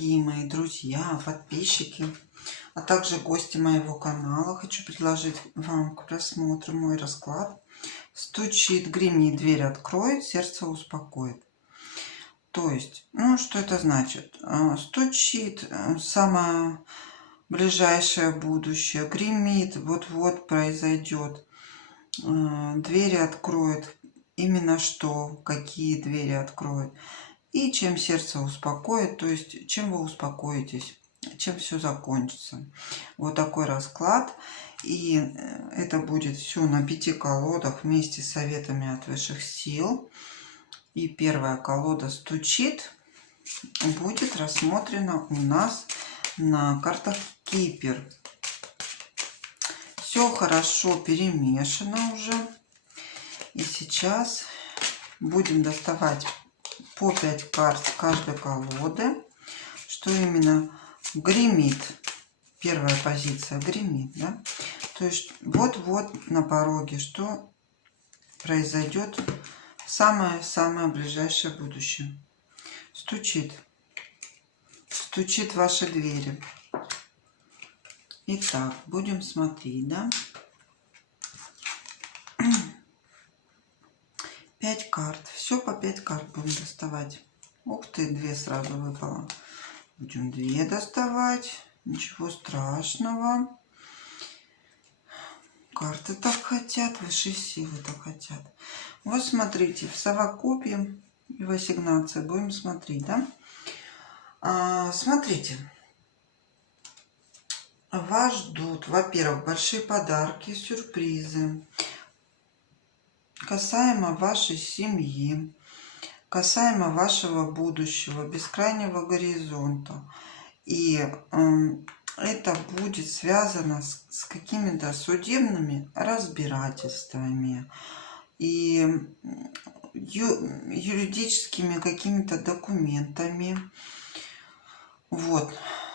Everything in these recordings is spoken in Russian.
дорогие мои друзья, подписчики, а также гости моего канала, хочу предложить вам к просмотру мой расклад. Стучит, гремит, дверь откроет, сердце успокоит. То есть, что это значит? Стучит, самое ближайшее будущее, гремит, вот-вот произойдет, двери откроет. Именно что, какие двери откроет. И чем сердце успокоит, то есть чем вы успокоитесь, чем все закончится. Вот такой расклад. И это будет все на 5 колодах вместе с советами от высших сил. И первая колода стучит, будет рассмотрена у нас на картах Кипер. Все хорошо перемешано уже. И сейчас будем доставать по 5 карт каждой колоды, что именно гремит. Первая позиция гремит, да? То есть вот-вот на пороге, что произойдет в самое-самое ближайшее будущее. Стучит в ваши двери. Итак, будем смотреть, да? 5 карт. Все по 5 карт будем доставать. Ух ты, 2 сразу выпало. Будем 2 доставать. Ничего страшного. Карты так хотят, высшие силы так хотят. Вот смотрите, в совокупе и в ассигнации будем смотреть, да? Смотрите. Вас ждут, во-первых, большие подарки, сюрпризы. Касаемо вашей семьи, касаемо вашего будущего, бескрайнего горизонта. И это будет связано с какими-то судебными разбирательствами и юридическими какими-то документами. Вот.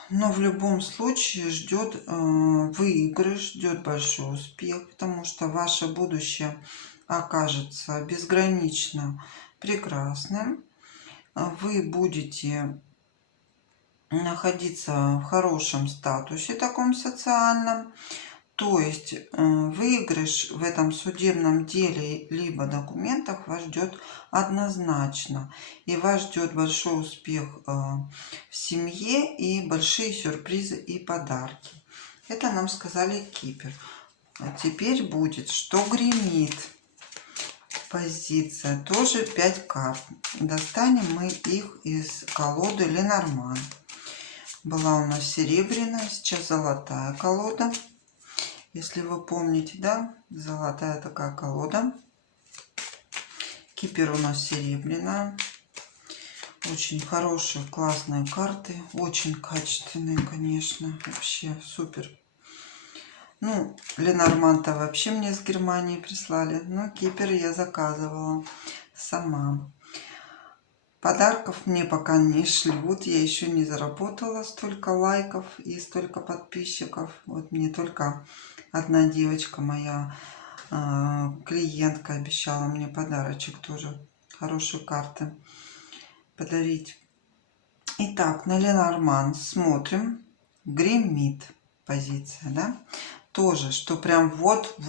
Но в любом случае ждет выигрыш, ждет большой успех, потому что ваше будущее окажется безгранично прекрасным. Вы будете находиться в хорошем статусе, таком социальном. То есть выигрыш в этом судебном деле либо документах вас ждет однозначно. И вас ждет большой успех в семье и большие сюрпризы и подарки. Это нам сказали Кипер. А теперь будет, что гремит. Позиция. Тоже 5 карт. Достанем мы их из колоды Ленорман. Была у нас серебряная, сейчас золотая колода. Если вы помните, да, золотая такая колода. Кипер у нас серебряная. Очень хорошие, классные карты. Очень качественные, конечно. Вообще супер. Ленорман-то вообще мне с Германии прислали. Но Кипер я заказывала сама. Подарков мне пока не шлют. Я еще не заработала столько лайков и столько подписчиков. Вот мне только одна девочка моя, клиентка, обещала мне подарочек тоже. Хорошие карты подарить. Итак, на Ленорман смотрим. Гремит позиция, да? Тоже, что прям вот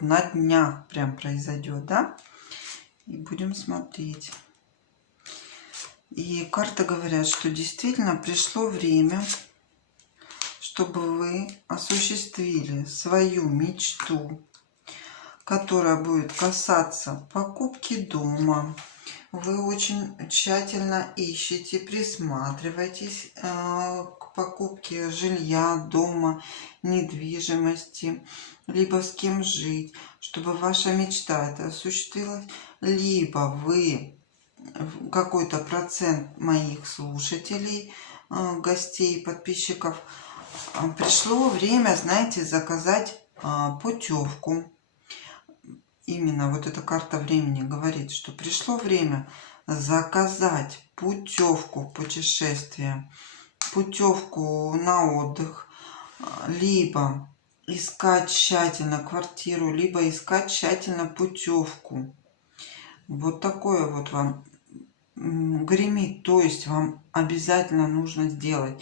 на днях прям произойдет, да? И будем смотреть. И карты говорят, что действительно пришло время, чтобы вы осуществили свою мечту, которая будет касаться покупки дома. Вы очень тщательно ищете, присматриваетесь к покупке жилья, дома, недвижимости, либо с кем жить, чтобы ваша мечта это осуществилась, либо вы какой-то процент моих слушателей, гостей, подписчиков, пришло время, знаете, заказать путевку. Именно вот эта карта времени говорит, что пришло время заказать путевку в путешествие, путевку на отдых, либо искать тщательно квартиру, либо искать тщательно путевку. Вот такое вот вам гремит, то есть вам обязательно нужно сделать.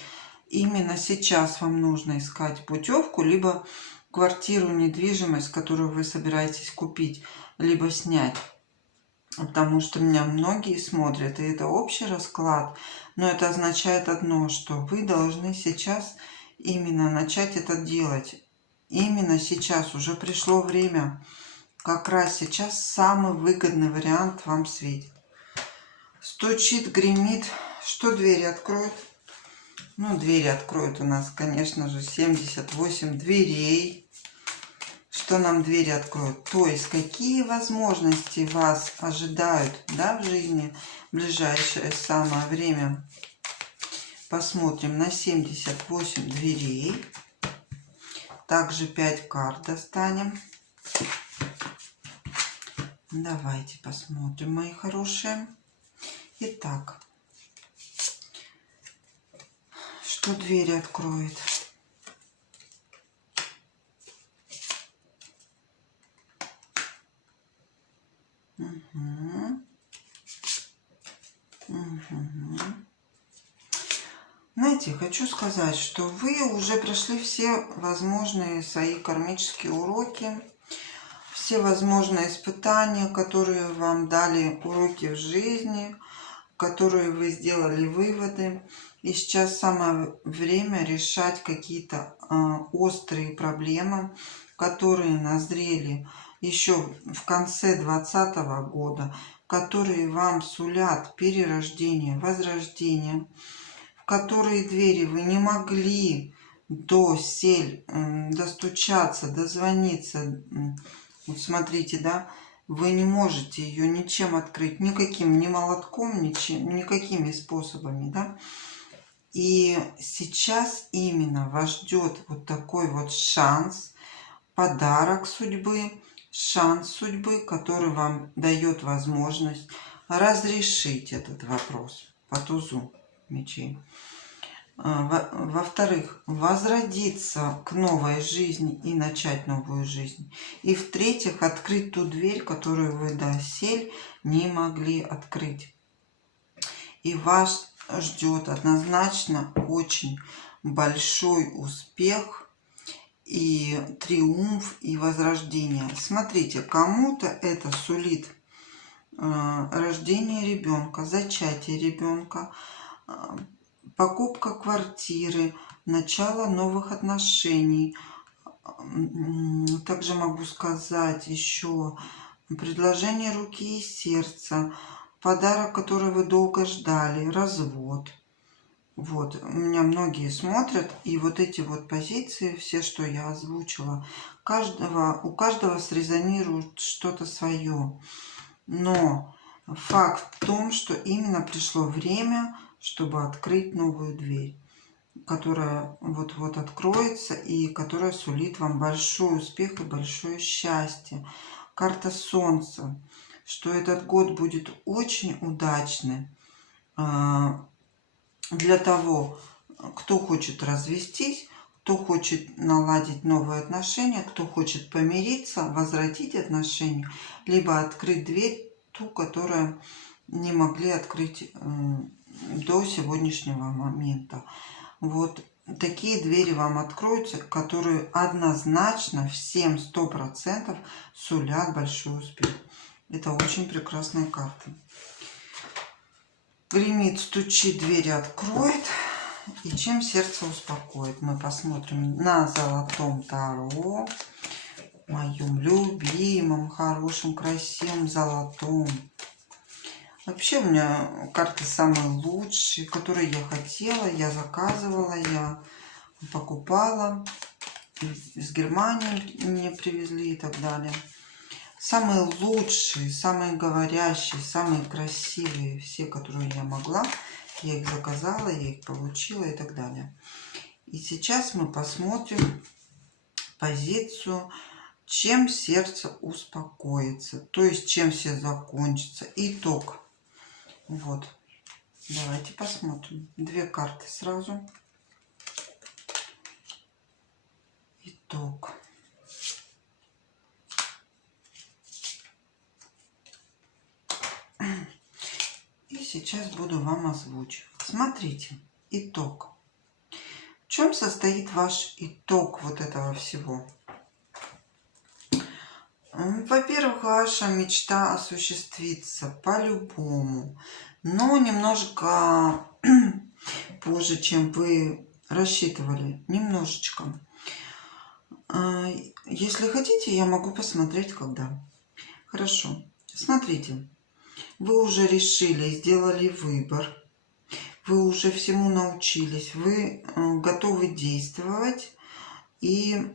Именно сейчас вам нужно искать путевку, либо квартиру, недвижимость, которую вы собираетесь купить, либо снять. Потому что меня многие смотрят, и это общий расклад, но это означает одно, что вы должны сейчас именно начать это делать. Именно сейчас уже пришло время. Как раз сейчас самый выгодный вариант вам светит. Стучит, гремит. Что двери откроют? Ну, двери откроют у нас, конечно же, 78 дверей. Что нам двери откроют? То есть, какие возможности вас ожидают, да, в жизни в ближайшее самое время. Посмотрим на 78 дверей. Также 5 карт достанем. Давайте посмотрим, мои хорошие. Итак, что двери откроет? Знаете, хочу сказать, что вы уже прошли все возможные свои кармические уроки, все возможные испытания, которые вам дали уроки в жизни, которые вы сделали выводы. И сейчас самое время решать какие-то острые проблемы, которые назрели еще в конце 2020 года, которые вам сулят перерождение, возрождение, в которые двери вы не могли досель достучаться, дозвониться. Вот смотрите, да, вы не можете ее ничем открыть, никаким, ни молотком, ничем, никакими способами, да. И сейчас именно вас ждет вот такой вот шанс, подарок судьбы, шанс судьбы, который вам дает возможность разрешить этот вопрос по тузу мечей. Во-вторых, возродиться к новой жизни и начать новую жизнь. И в-третьих, открыть ту дверь, которую вы досель не могли открыть. И вас ждет однозначно очень большой успех и триумф и возрождение. Смотрите, кому-то это сулит рождение ребенка, зачатие ребенка, покупка квартиры, начало новых отношений. Также могу сказать еще предложение руки и сердца, подарок, который вы долго ждали, развод. Вот, у меня многие смотрят, и вот эти вот позиции, все, что я озвучила, у каждого срезонирует что-то свое. Но факт в том, что именно пришло время, чтобы открыть новую дверь, которая вот-вот откроется и которая сулит вам большой успех и большое счастье. Карта Солнца, что этот год будет очень удачный для того, кто хочет развестись, кто хочет наладить новые отношения, кто хочет помириться, возвратить отношения, либо открыть дверь, ту, которую не могли открыть до сегодняшнего момента. Вот такие двери вам откроются, которые однозначно всем 100% сулят большой успех. Это очень прекрасная карта. Гремит, стучит, двери откроет. И чем сердце успокоит. Мы посмотрим на золотом Таро. Моем любимом, хорошем, красивом золотом. Вообще у меня карты самые лучшие, которые я хотела, я заказывала, я покупала. Из Германии мне привезли и так далее. Самые лучшие, самые говорящие, самые красивые, все, которые я могла. Я их заказала, я их получила и так далее. И сейчас мы посмотрим позицию, чем сердце успокоится. То есть, чем все закончится. Итог. Вот. Давайте посмотрим. Две карты сразу. Итог. И сейчас буду вам озвучивать. Смотрите, итог. В чем состоит ваш итог вот этого всего? Во-первых, ваша мечта осуществится по-любому, но немножко позже, чем вы рассчитывали. Немножечко. Если хотите, я могу посмотреть, когда. Хорошо. Смотрите. Вы уже решили, сделали выбор. Вы уже всему научились. Вы готовы действовать. И,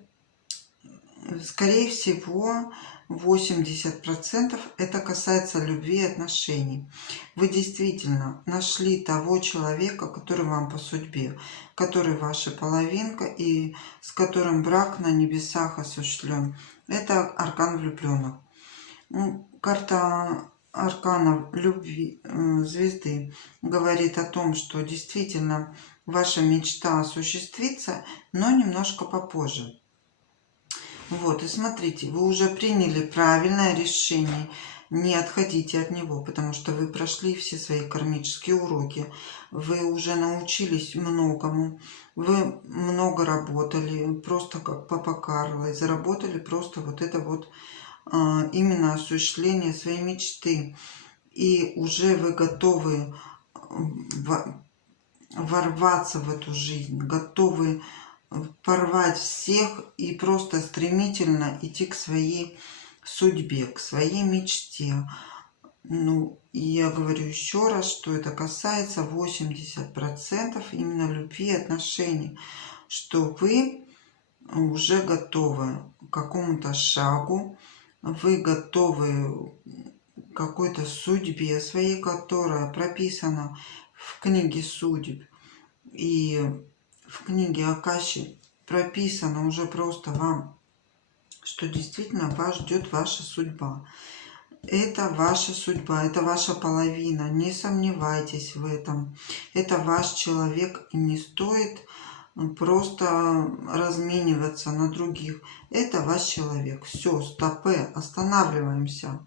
скорее всего, 80% это касается любви и отношений. Вы действительно нашли того человека, который вам по судьбе, который ваша половинка и с которым брак на небесах осуществлен. Это аркан влюбленных. Карта аркана любви звезды говорит о том, что действительно ваша мечта осуществится, но немножко попозже. Вот, и смотрите, вы уже приняли правильное решение, не отходите от него, потому что вы прошли все свои кармические уроки, вы уже научились многому, вы много работали, просто как Папа Карло, и заработали просто вот это вот именно осуществление своей мечты. И уже вы готовы ворваться в эту жизнь, готовы порвать всех и просто стремительно идти к своей судьбе, к своей мечте. Ну, и я говорю еще раз, что это касается 80% именно любви и отношений, что вы уже готовы к какому-то шагу, вы готовы к какой-то судьбе своей, которая прописана в книге судеб и в книге Акаши прописано уже просто вам, что действительно вас ждет ваша судьба. Это ваша судьба, это ваша половина, не сомневайтесь в этом. Это ваш человек, и не стоит просто размениваться на других. Это ваш человек. Все, стопэ, останавливаемся.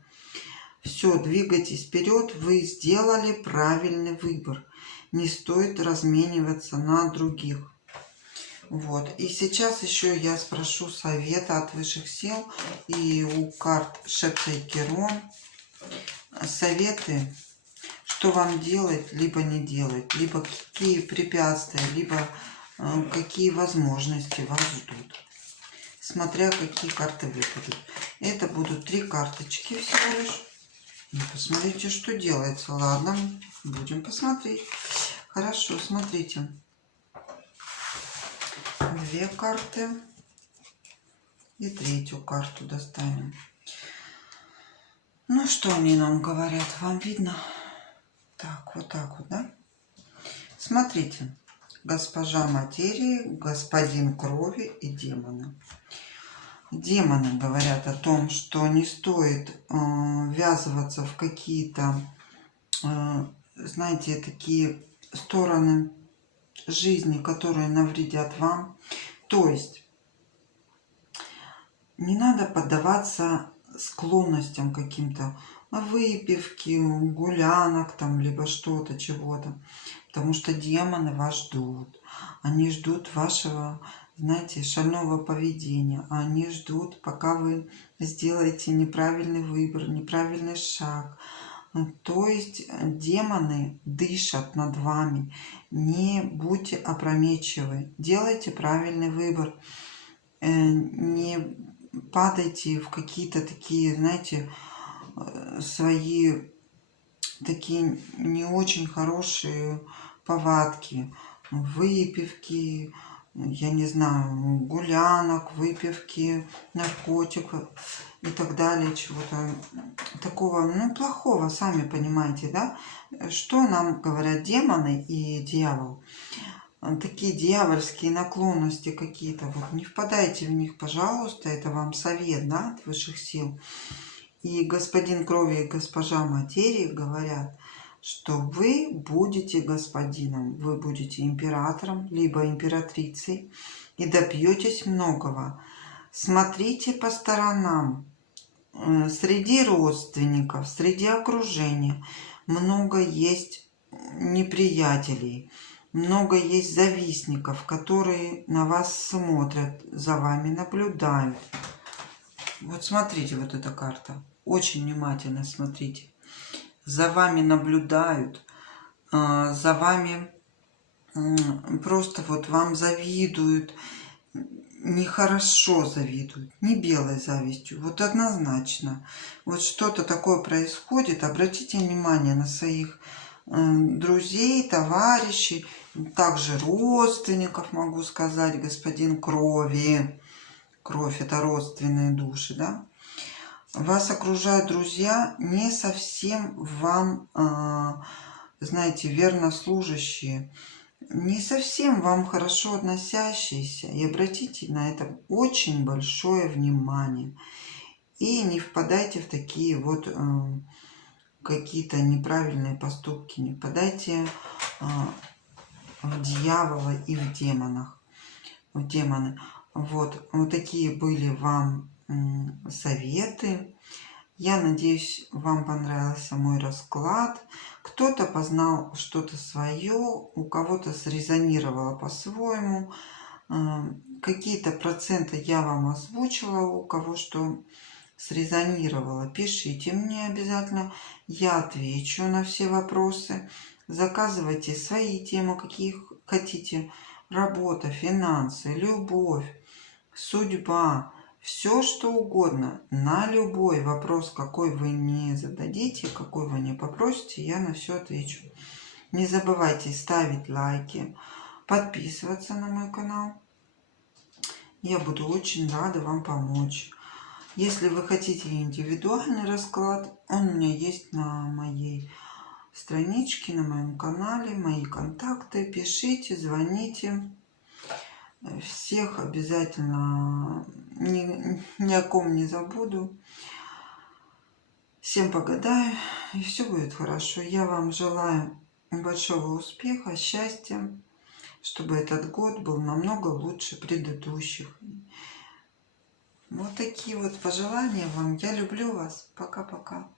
Все, двигайтесь вперед, вы сделали правильный выбор. Не стоит размениваться на других. Вот. И сейчас еще я спрошу совета от высших сил и у карт Шепта и Керон. Советы, что вам делать, либо не делать, либо какие препятствия, либо какие возможности вас ждут. Смотря какие карты выпадут. Это будут 3 карточки всего лишь. Ну, посмотрите, что делается. Ладно, будем посмотреть. Хорошо, смотрите. 2 карты. И 3-ю карту достанем. Ну, что они нам говорят? Вам видно? Так, вот, да? Смотрите. Госпожа материи, господин крови и демоны. Демоны говорят о том, что не стоит ввязываться в какие-то, знаете, такие стороны жизни, которые навредят вам. То есть не надо поддаваться склонностям каким-то, выпивки, гулянок там, либо что-то, чего-то. Потому что демоны вас ждут. Они ждут вашего, знаете, шального поведения. Они ждут, пока вы сделаете неправильный выбор, неправильный шаг. То есть демоны дышат над вами. Не будьте опрометчивы. Делайте правильный выбор. Не падайте в какие-то такие, знаете, свои такие не очень хорошие повадки. Выпивки, я не знаю, гулянок, выпивки, наркотиков и так далее, чего-то такого, ну, плохого, сами понимаете, да? Что нам говорят демоны и дьявол? Такие дьявольские наклонности какие-то, вот не впадайте в них, пожалуйста, это вам совет, да, от высших сил. И господин крови и госпожа материи говорят, что вы будете господином, вы будете императором, либо императрицей и добьетесь многого. Смотрите по сторонам. Среди родственников, среди окружения много есть неприятелей, много есть завистников, которые на вас смотрят, за вами наблюдают. Вот смотрите, вот эта карта. Очень внимательно смотрите. За вами наблюдают, за вами просто вот вам завидуют. Нехорошо завидуют, не белой завистью, вот однозначно. Вот что-то такое происходит, обратите внимание на своих друзей, товарищей, также родственников, могу сказать, господин крови. Кровь — это родственные души, да? Вас окружают друзья не совсем вам, знаете, верно служащие, не совсем вам хорошо относящиеся. И обратите на это очень большое внимание. И не впадайте в такие вот какие-то неправильные поступки. Не впадайте в дьявола и в демонах. В демоны. Вот такие были вам советы. Я надеюсь, вам понравился мой расклад. Кто-то познал что-то свое, у кого-то срезонировало по-своему. Какие-то проценты я вам озвучила, у кого что срезонировало. Пишите мне обязательно, я отвечу на все вопросы. Заказывайте свои темы, какие хотите. Работа, финансы, любовь, судьба. Все, что угодно, на любой вопрос, какой вы не зададите, какой вы не попросите, я на все отвечу. Не забывайте ставить лайки, подписываться на мой канал. Я буду очень рада вам помочь. Если вы хотите индивидуальный расклад, он у меня есть на моей страничке, на моем канале, мои контакты. Пишите, звоните. Всех обязательно, ни о ком не забуду. Всем погадаю, и все будет хорошо. Я вам желаю большого успеха, счастья, чтобы этот год был намного лучше предыдущих. Вот такие вот пожелания вам. Я люблю вас. Пока-пока.